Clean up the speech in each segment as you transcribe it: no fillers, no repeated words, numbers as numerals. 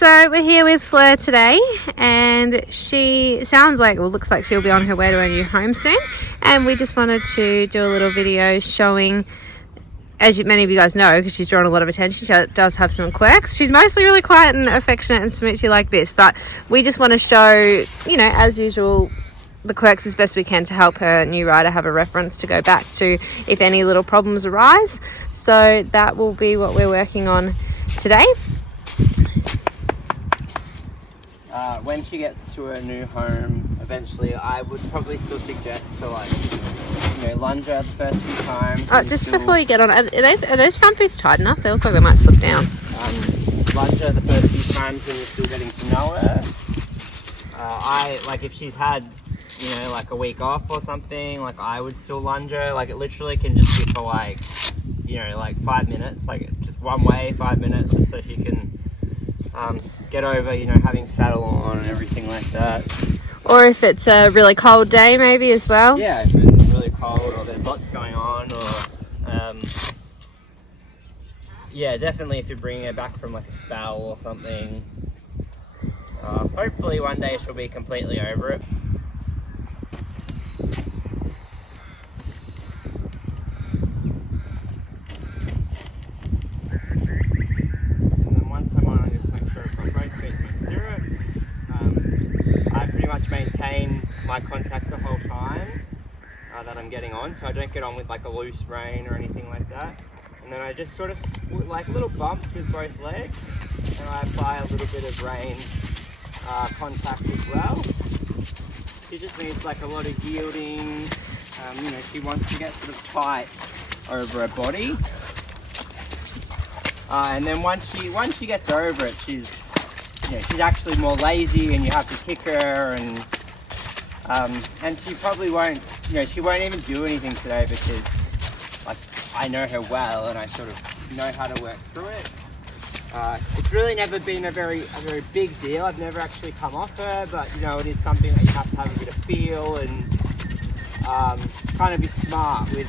So we're here with Fleur today, and she looks like she'll be on her way to her new home soon, and we just wanted to do a little video showing, as many of you guys know because she's drawn a lot of attention, she does have some quirks. She's mostly really quiet and affectionate and smoochy like this, but we just want to show, as usual, the quirks as best we can to help her new rider have a reference to go back to if any little problems arise. So that will be what we're working on today. When she gets to her new home eventually, I would probably still suggest to lunge her the first few times. Just before you get on, are those front boots tight enough? They look like they might slip down. Lunge her the first few times when you're still getting to know her. If she's had a week off or something, I would still lunge her. It literally can just be for 5 minutes, just one way, 5 minutes, just so she can get over, having saddle on and everything like that. Or if it's a really cold day, maybe as well. Yeah, if it's really cold or there's lots going on, or yeah, definitely if you're bringing her back from a spell or something. Hopefully one day she'll be completely over it. Maintain my contact the whole time that I'm getting on, so I don't get on with a loose rein or anything like that. And then I just sort of little bumps with both legs, and I apply a little bit of rein contact as well. She just needs a lot of yielding. She wants to get sort of tight over her body, and then once she gets over it, she's actually more lazy, and you have to kick her, and she probably won't, she won't even do anything today because I know her well and I sort of know how to work through it. It's really never been a very big deal. I've never actually come off her, but it is something that you have to have a bit of feel and kind of be smart with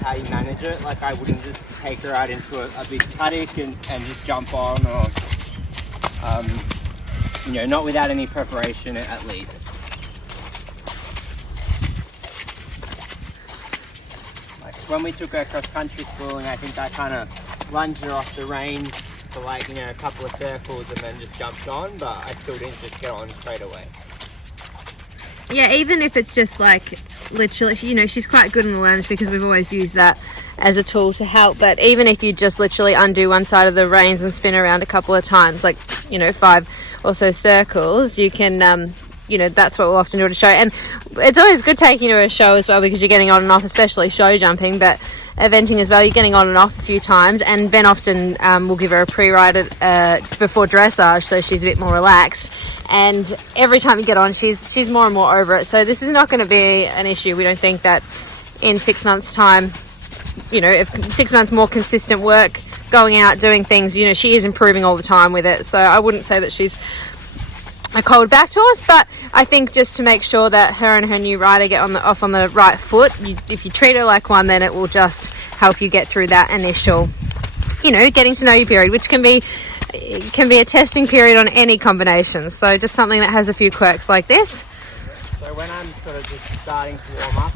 how you manage it. I wouldn't just take her out into a big paddock and just jump on, or not without any preparation at least. When we took her cross country schooling, I think I kind of lunged her off the reins for a couple of circles and then just jumped on, but I still didn't just get on straight away. Yeah, even if it's just literally, she's quite good in the lunge because we've always used that as a tool to help, but even if you just literally undo one side of the reins and spin around a couple of times, 5 or so circles, you can that's what we'll often do at a show. And it's always good taking her to a show as well because you're getting on and off, especially show jumping, but eventing as well, you're getting on and off a few times. And Ben often will give her a pre-ride before dressage, so she's a bit more relaxed, and every time you get on, she's more and more over it. So this is not going to be an issue. We don't think that in 6 months time, if 6 months more consistent work, going out doing things, she is improving all the time with it. So I wouldn't say that she's a cold back to us, but I think just to make sure that her and her new rider get off on the right foot, if you treat her like one, then it will just help you get through that initial getting to know you period, which can be a testing period on any combination. So just something that has a few quirks like this. So when I'm sort of just starting to warm up,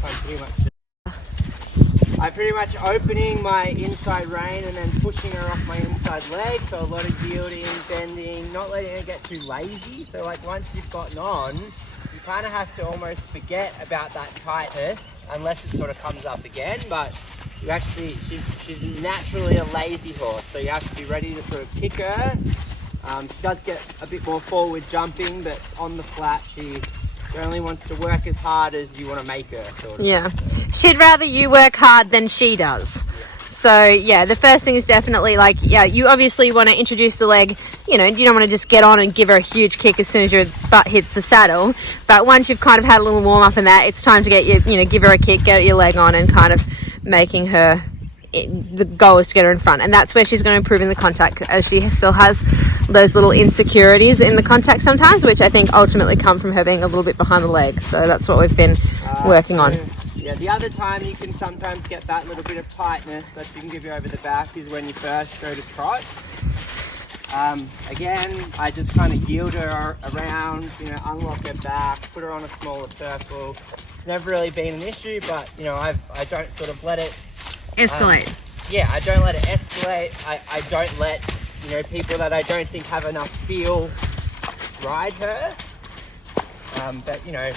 I'm pretty much opening my inside rein and then pushing her off my inside leg. So a lot of yielding, bending, not letting her get too lazy. So once you've gotten on, you kind of have to almost forget about that tightness unless it sort of comes up again. But you actually, she's naturally a lazy horse, so you have to be ready to sort of kick her. She does get a bit more forward jumping, but on the flat, she only wants to work as hard as you want to make her, sort of. Yeah, she'd rather you work hard than she does. So yeah, the first thing is definitely you obviously want to introduce the leg. You don't want to just get on and give her a huge kick as soon as your butt hits the saddle. But once you've kind of had a little warm up in that, it's time to get give her a kick, get your leg on, and kind of making her. The goal is to get her in front, and that's where she's going to improve in the contact, as she still has those little insecurities in the contact sometimes, which I think ultimately come from her being a little bit behind the leg. So that's what we've been working on. Yeah, the other time you can sometimes get that little bit of tightness that you can give you over the back is when you first go to trot. Again, I just kind of yield her around, you know, unlock her back, put her on a smaller circle. It's never really been an issue, but, you know, I don't sort of let it Escalate. Yeah, I don't let it escalate. I don't let, you know, people that I don't think have enough feel ride her. But, you know,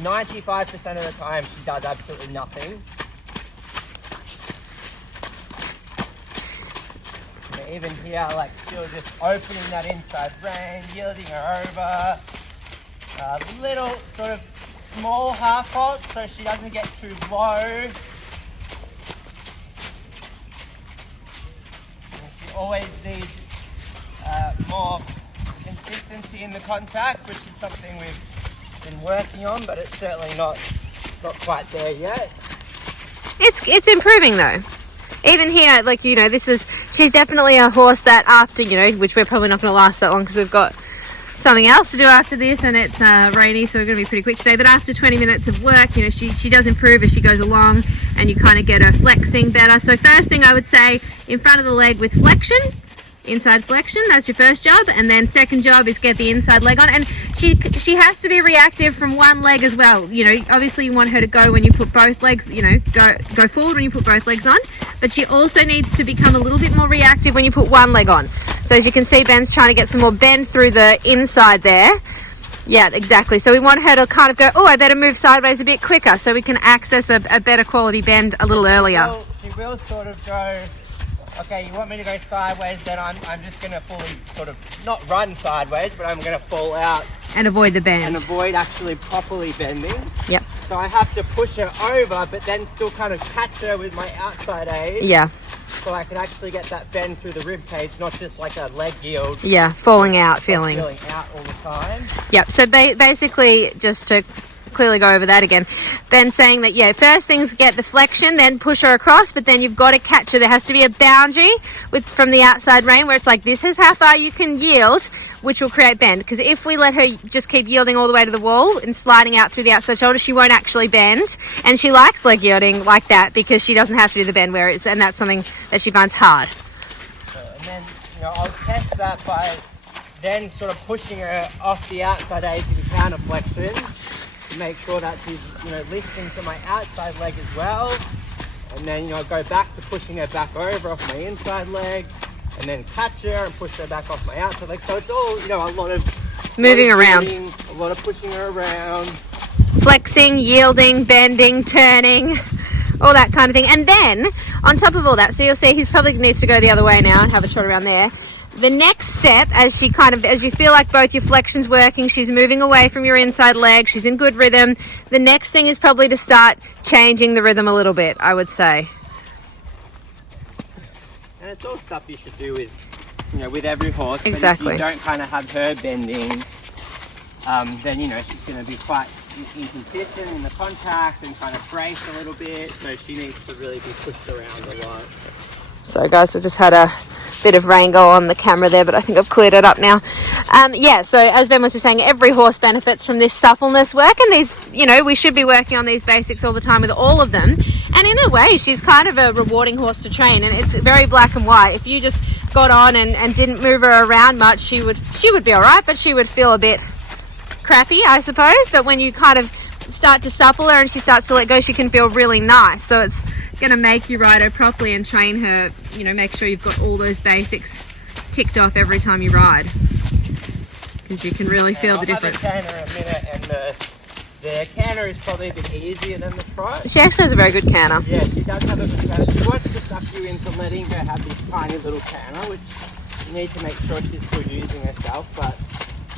95% of the time she does absolutely nothing. You know, even here, like, still just opening that inside rein, yielding her over. A little sort of small half halt so she doesn't get too low. She always needs more consistency in the contact, which is something we've been working on, but it's certainly not quite there yet. It's improving though. Even here, like, you know, she's definitely a horse that after, you know, which we're probably not going to last that long because we've got something else to do after this and it's rainy, so we're going to be pretty quick today. But after 20 minutes of work, you know, she does improve as she goes along and you kind of get her flexing better. So first thing I would say, in front of the leg with flexion, inside flexion, that's your first job, and then second job is get the inside leg on. And she has to be reactive from one leg as well. You know, obviously you want her to go when you put both legs, you know, go forward when you put both legs on, but she also needs to become a little bit more reactive when you put one leg on. So as you can see, Ben's trying to get some more bend through the inside there. Yeah, exactly. So we want her to kind of go, oh, I better move sideways a bit quicker so we can access a better quality bend a little earlier. She will sort of go, okay, you want me to go sideways, then I'm just going to fully sort of, not run sideways, but I'm going to fall out. And avoid the bend. And avoid actually properly bending. Yep. So I have to push her over, but then still kind of catch her with my outside aid. Yeah. So I can actually get that bend through the rib cage, not just like a leg yield. Yeah, falling out, feeling out all the time. Yep, so basically, just to clearly go over that again, then saying that, yeah, first things get the flexion, then push her across, but then you've got to catch her. There has to be a boundary from the outside rein where it's like, this is how far you can yield, which will create bend. Because if we let her just keep yielding all the way to the wall and sliding out through the outside shoulder, she won't actually bend. And she likes leg yielding like that because she doesn't have to do the bend and that's something that she finds hard. And then, you know, I'll test that by then sort of pushing her off the outside aids in counter flexion. Make sure that she's, you know, listening to my outside leg as well, and then, you know, go back to pushing her back over off my inside leg, and then catch her and push her back off my outside leg. So it's all, you know, a lot of moving around, a lot of pushing her around, flexing, yielding, bending, turning, all that kind of thing. And then on top of all that, so you'll see he's probably needs to go the other way now and have a trot around there. The next step, as you feel like both your flexion's working, she's moving away from your inside leg, she's in good rhythm, the next thing is probably to start changing the rhythm a little bit, I would say. And it's all stuff you should do with, you know, with every horse. Exactly. But if you don't kind of have her bending, then, you know, she's going to be quite inconsistent in the contact and kind of brace a little bit, so she needs to really be pushed around a lot. So guys, we just had a bit of rain go on the camera there, but I think I've cleared it up now. Yeah, so as Ben was just saying, every horse benefits from this suppleness work, and these, you know, we should be working on these basics all the time with all of them. And in a way, she's kind of a rewarding horse to train, and it's very black and white. If you just got on and didn't move her around much, she would be all right, but she would feel a bit crappy, I suppose. But when you kind of start to supple her and she starts to let go, she can feel really nice. So it's going to make you ride her properly and train her, you know, make sure you've got all those basics ticked off every time you ride, because you can really feel the difference. I'll have a canter in a minute, and the canter is probably a bit easier than the trot. She actually has a very good canter. Yeah, she does have a good canter. She wants to suck you into letting her have this tiny little canter, which you need to make sure she's still using herself, but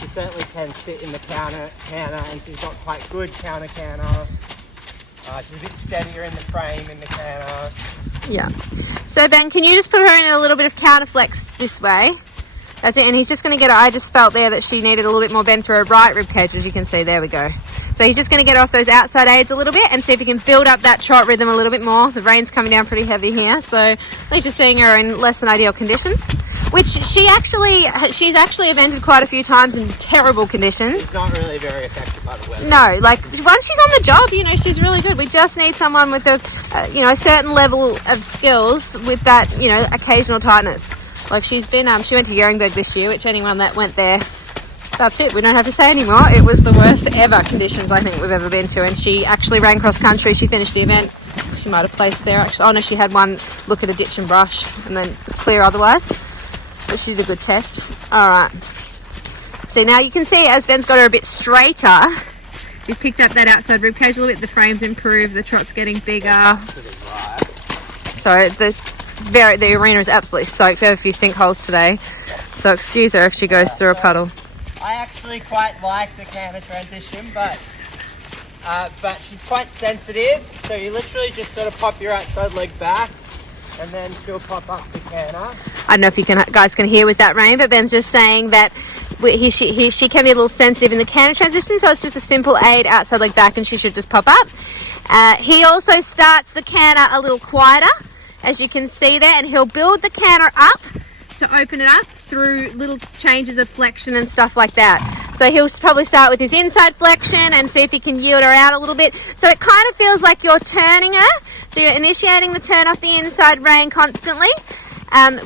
she certainly can sit in the canter, and she's got quite good canter. She's a bit steadier in the frame in the canter. Yeah. So Ben, can you just put her in a little bit of counter flex this way? That's it. And he's just going to get her. I just felt there that she needed a little bit more bend through her right rib cage, as you can see. There we go. So he's just going to get her off those outside aids a little bit and see if he can build up that trot rhythm a little bit more. The rain's coming down pretty heavy here, so at least you're seeing her in less than ideal conditions, which she's actually evented quite a few times in terrible conditions. It's not really very effective by the weather. No, like once she's on the job, you know, she's really good. We just need someone with a, you know, a certain level of skills with that, you know, occasional tightness. Like she's been, she went to Yeringberg this year, which anyone that went there, that's it. We don't have to say anymore. It was the worst ever conditions I think we've ever been to. And she actually ran cross country. She finished the event. She might have placed there actually. Oh no, she had one look at a ditch and brush and then it was clear otherwise. But she did a good test. All right. So now you can see as Ben's got her a bit straighter, he's picked up that outside rib cage a little bit. The frame's improved. The trot's getting bigger. So the arena is absolutely soaked. We have a few sinkholes today. So excuse her if she goes through a puddle. I actually quite like the canter transition, but she's quite sensitive. So you literally just sort of pop your outside leg back, and then she'll pop up the canter. I don't know if you guys can hear with that rain, but Ben's just saying that she can be a little sensitive in the canter transition, so it's just a simple aid outside leg back, and she should just pop up. He also starts the canter a little quieter, as you can see there, and he'll build the canter up to open it up through little changes of flexion and stuff like that. So he'll probably start with his inside flexion and see if he can yield her out a little bit. So it kind of feels like you're turning her. So you're initiating the turn off the inside rein constantly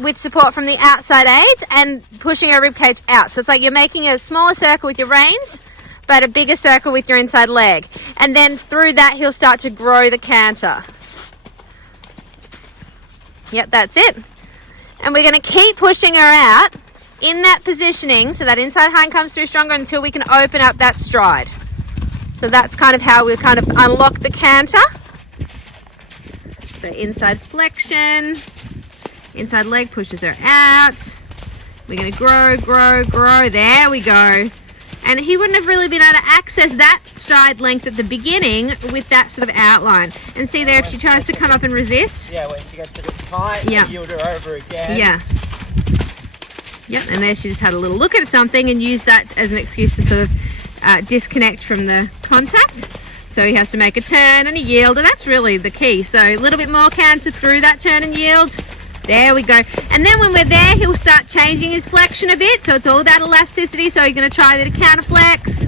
with support from the outside aids and pushing her ribcage out. So it's like you're making a smaller circle with your reins, but a bigger circle with your inside leg. And then through that, he'll start to grow the canter. Yep, that's it. And we're going to keep pushing her out in that positioning so that inside hind comes through stronger until we can open up that stride. So that's kind of how we kind of unlock the canter. So inside flexion, inside leg pushes her out. We're going to grow, grow, grow. There we go. And he wouldn't have really been able to access that stride length at the beginning with that sort of outline. And see there, if she tries to come up and resist. Yeah, when she gets a bit tight, yeah. Yield her over again. Yeah. Yep, and there she just had a little look at something and used that as an excuse to sort of disconnect from the contact. So he has to make a turn and a yield, and that's really the key. So a little bit more canter through that turn and yield. There we go. And then when we're there, he'll start changing his flexion a bit. So it's all that elasticity. So you're going to try a bit of counter flex.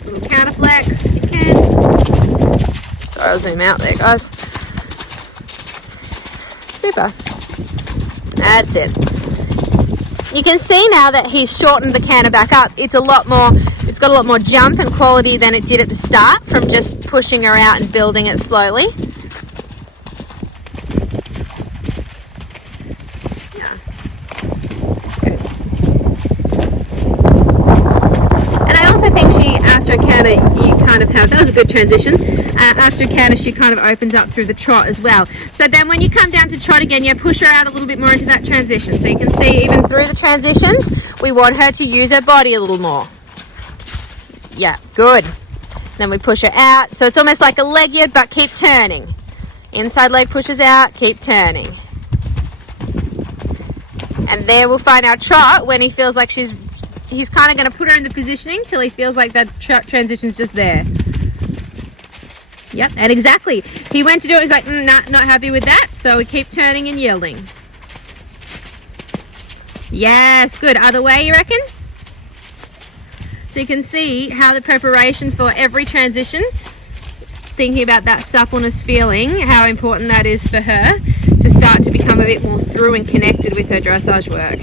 A little counter flex if you can. Sorry, I'll zoom out there, guys. Super. That's it. You can see now that he's shortened the canter back up. It's got a lot more jump and quality than it did at the start from just pushing her out and building it slowly. After a canter, you kind of have, that was a good transition, after a canter she kind of opens up through the trot as well. So then when you come down to trot again, you push her out a little bit more into that transition. So you can see even through the transitions, we want her to use her body a little more. Yeah, good. Then we push her out. So it's almost like a leg yield, but keep turning. Inside leg pushes out, keep turning. And there we'll find our trot when he feels like he's kind of going to put her in the positioning till he feels like that transition's just there. Yep, and exactly. He went to do it, he's like, nah, not happy with that. So we keep turning and yielding. Yes, good. Other way, you reckon? So you can see how the preparation for every transition, thinking about that suppleness feeling, how important that is for her to start to become a bit more through and connected with her dressage work.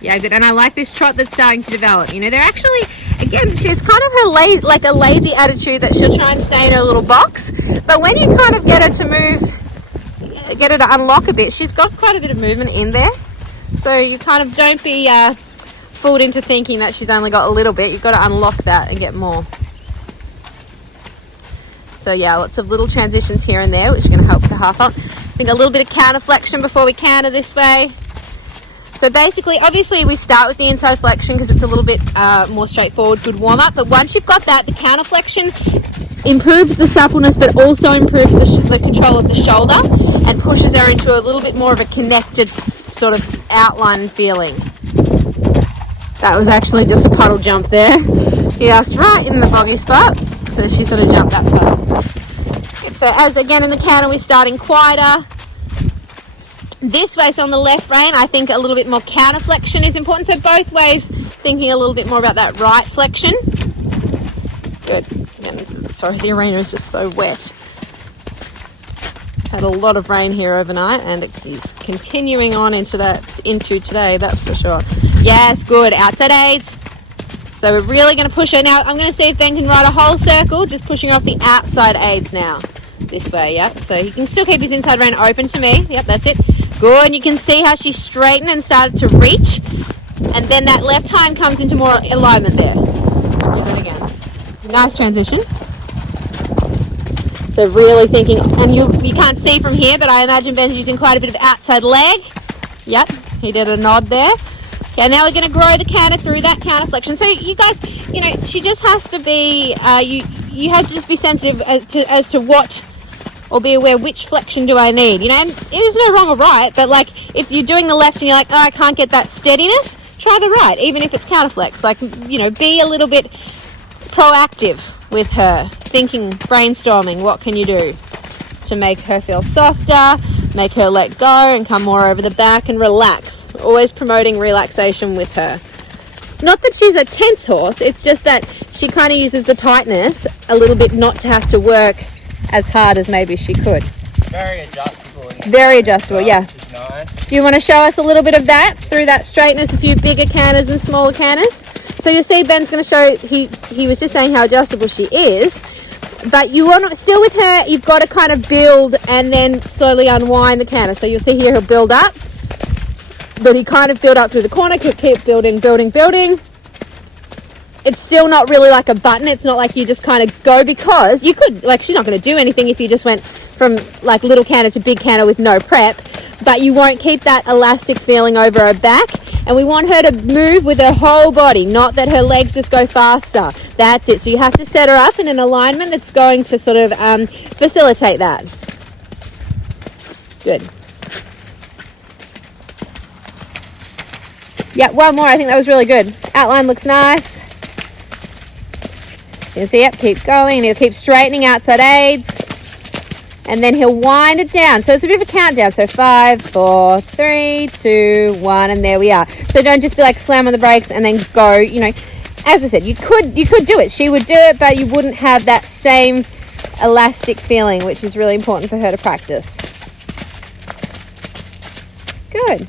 Yeah, good. And I like this trot that's starting to develop. You know, they're actually, again, it's kind of her like a lazy attitude that she'll try and stay in her little box. But when you kind of get her to move, get her to unlock a bit, she's got quite a bit of movement in there. So you kind of don't be fooled into thinking that she's only got a little bit. You've got to unlock that and get more. So yeah, lots of little transitions here and there, which are going to help the half up. I think a little bit of counter flexion before we counter this way. So basically, obviously we start with the inside flexion because it's a little bit more straightforward, good warm up. But once you've got that, the counter flexion improves the suppleness, but also improves the control of the shoulder and pushes her into a little bit more of a connected sort of outline feeling. That was actually just a puddle jump there. He asked right in the boggy spot, so she sort of jumped that puddle. So as again in the counter, we're starting quieter. This way, so on the left rein, I think a little bit more counter flexion is important. So both ways, thinking a little bit more about that right flexion. Good. Again, sorry, the arena is just so wet. Had a lot of rain here overnight, and it is continuing on into today, that's for sure. Yes, good. Outside aids. So we're really going to push her. Now I'm going to see if Ben can ride a whole circle, just pushing off the outside aids now. This way, yep. So he can still keep his inside rein open to me. Yep, that's it. Good, and you can see how she straightened and started to reach. And then that left hind comes into more alignment there. Do that again. Nice transition. So really thinking, and you can't see from here, but I imagine Ben's using quite a bit of outside leg. Yep, he did a nod there. Okay, now we're going to grow the canter through that counter flexion. So you guys, you know, she just has to be, you have to just be sensitive as to what, or be aware which flexion do I need. You know, and there's no wrong or right, but like if you're doing the left and you're like, oh, I can't get that steadiness, try the right, even if it's counterflex. Like, you know, be a little bit proactive with her, thinking, brainstorming, what can you do to make her feel softer, make her let go and come more over the back and relax. Always promoting relaxation with her. Not that she's a tense horse, it's just that she kind of uses the tightness a little bit not to have to work as hard as maybe she could. Very adjustable. Very adjustable, yeah. Nice. Do you want to show us a little bit of that through that straightness, a few bigger canters and smaller canters? So you'll see Ben's going to show, he was just saying how adjustable she is, but you want to, still with her, you've got to kind of build and then slowly unwind the canter. So you'll see here he'll build up, but he kind of build up through the corner, keep building. It's still not really like a button. It's not like you just kind of go, because you could, like, she's not going to do anything if you just went from like little canter to big canter with no prep, but you won't keep that elastic feeling over her back. And we want her to move with her whole body, not that her legs just go faster. That's it. So you have to set her up in an alignment that's going to sort of facilitate that. Good. Yeah, one more. I think that was really good. Outline looks nice. You can see, yep, keep going. He'll keep straightening outside aids. And then he'll wind it down. So it's a bit of a countdown. So 5, 4, 3, 2, 1, and there we are. So don't just be like slam on the brakes and then go, you know. As I said, you could do it. She would do it, but you wouldn't have that same elastic feeling, which is really important for her to practice. Good.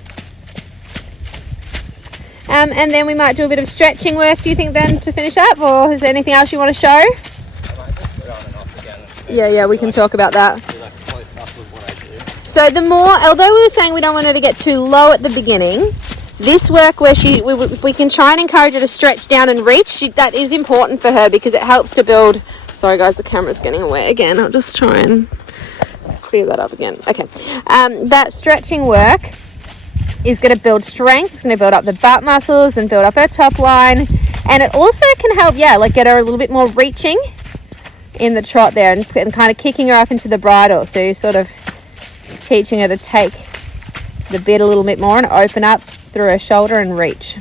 And then we might do a bit of stretching work, do you think, Ben, to finish up? Or is there anything else you want to show? I might just put on and off again. Yeah, we can talk about that. Like close up with what I do. So the more, although we were saying we don't want her to get too low at the beginning, this work where if we can try and encourage her to stretch down and reach, that is important for her, because it helps to build, sorry guys, the camera's getting away again. I'll just try and clear that up again. Okay. That stretching work is going to build strength. It's going to build up the butt muscles and build up her top line. And it also can help, like get her a little bit more reaching in the trot there, and kind of kicking her up into the bridle. So you're sort of teaching her to take the bit a little bit more and open up through her shoulder and reach.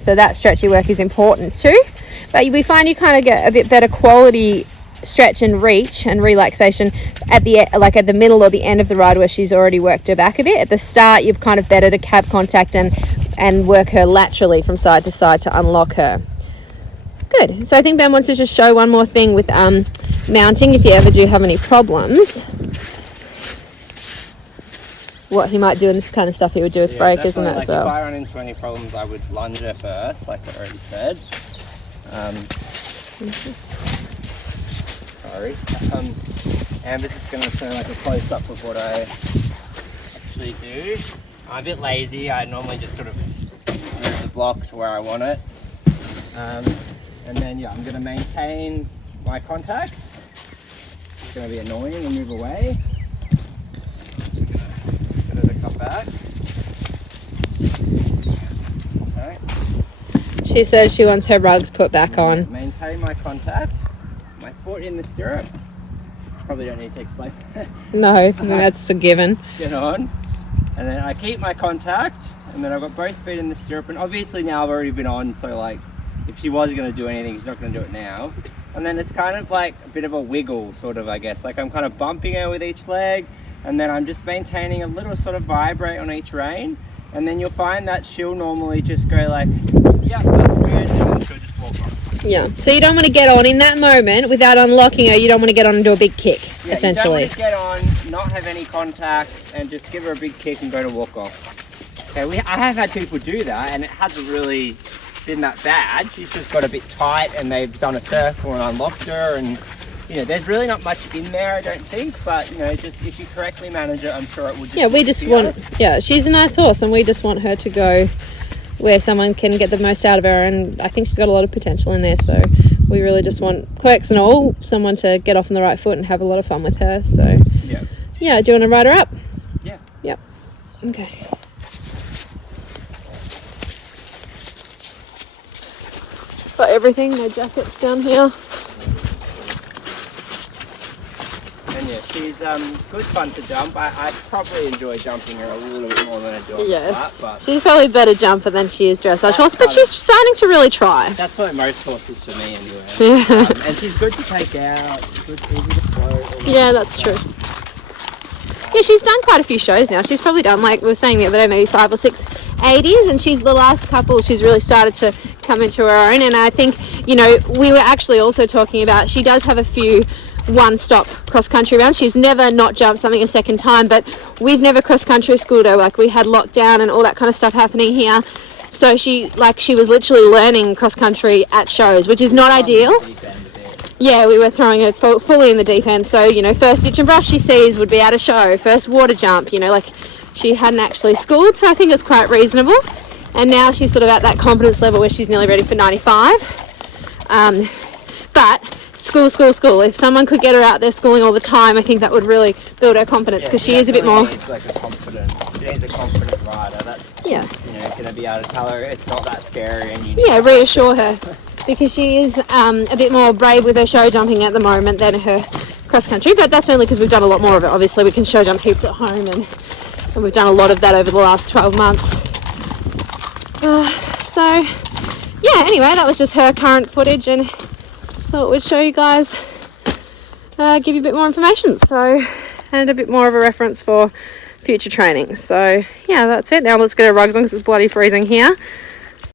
So that stretchy work is important too. But we find you kind of get a bit better quality stretch and reach and relaxation at the middle or the end of the ride, where she's already worked her back a bit. At the start, you're kind of better to have contact and work her laterally from side to side to unlock her. Good. So I think Ben wants to just show one more thing with mounting, if you ever do have any problems. What he might do, and this kind of stuff he would do with breakers and that as well. If I run into any problems, I would lunge her first, like I already said. Sorry. Amber's just going to turn like a close up of what I actually do. I'm a bit lazy. I normally just sort of move the block to where I want it. And then I'm going to maintain my contact. It's going to be annoying and move away. Just going to get her to come back. Okay. She says she wants her rugs put back on. Maintain my contact. My foot in the stirrup. Probably don't need to take place. No, that's a given. Get on. And then I keep my contact, and then I've got both feet in the stirrup, and obviously now I've already been on, so like if she was going to do anything, she's not going to do it now. And then it's kind of like a bit of a wiggle, sort of, I guess. Like I'm kind of bumping her with each leg, and then I'm just maintaining a little sort of vibrate on each rein. And then you'll find that she'll normally just go like, yeah, that's good, and then she'll just walk on. Yeah. So you don't want to get on in that moment without unlocking her. You don't want to get on and do a big kick, Yeah, essentially. you don't want to get on, not have any contact, and just give her a big kick and go to walk off. Okay, I have had people do that, and it hasn't really been that bad. She's just got a bit tight, and they've done a circle and unlocked her, and you know, there's really not much in there, I don't think. But you know, just if you correctly manage it, I'm sure it would. Just We just want. Yeah, she's a nice horse, and we just want her to go where someone can get the most out of her, and I think she's got a lot of potential in there, so we really just want, quirks and all, someone to get off on the right foot and have a lot of fun with her. So yeah, do you want to ride her up? Yep. Okay. Got everything, my jacket's down here. And yeah, she's good fun to jump. I probably enjoy jumping her a little bit more than I do on the flat, but she's probably a better jumper than she is dressage horse, but she's starting to really try. That's probably most horses for me anyway. Yeah. And she's good to take out, she's good, easy to float. Yeah, that's true. Yeah, she's done quite a few shows now. She's probably done, like we were saying the other day, maybe 5 or 6 80s, and she's the last couple she's really started to come into her own. And I think, you know, we were actually also talking about, she does have a few one-stop cross-country rounds. She's never not jumped something a second time, but we've never cross-country schooled her. Like, we had lockdown and all that kind of stuff happening here, so she was literally learning cross-country at shows, which is not ideal. Yeah, we were throwing her fully in the deep end. So, you know, first ditch and brush she sees would be at a show, first water jump, you know, like she hadn't actually schooled, so I think it's quite reasonable. And now she's sort of at that confidence level where she's nearly ready for 95. But school. If someone could get her out there schooling all the time, I think that would really build her confidence, because she is a bit more. She needs a confident rider. That's you know, going to be able to tell her it's not that scary, and you reassure her, because she is a bit more brave with her show jumping at the moment than her cross country. But that's only because we've done a lot more of it. Obviously, we can show jump heaps at home, and we've done a lot of that over the last 12 months. So yeah, anyway, that was just her current footage, and just thought we'd show you guys, give you a bit more information, so, and a bit more of a reference for future training. So yeah, that's it. Now let's get our rugs on because it's bloody freezing here.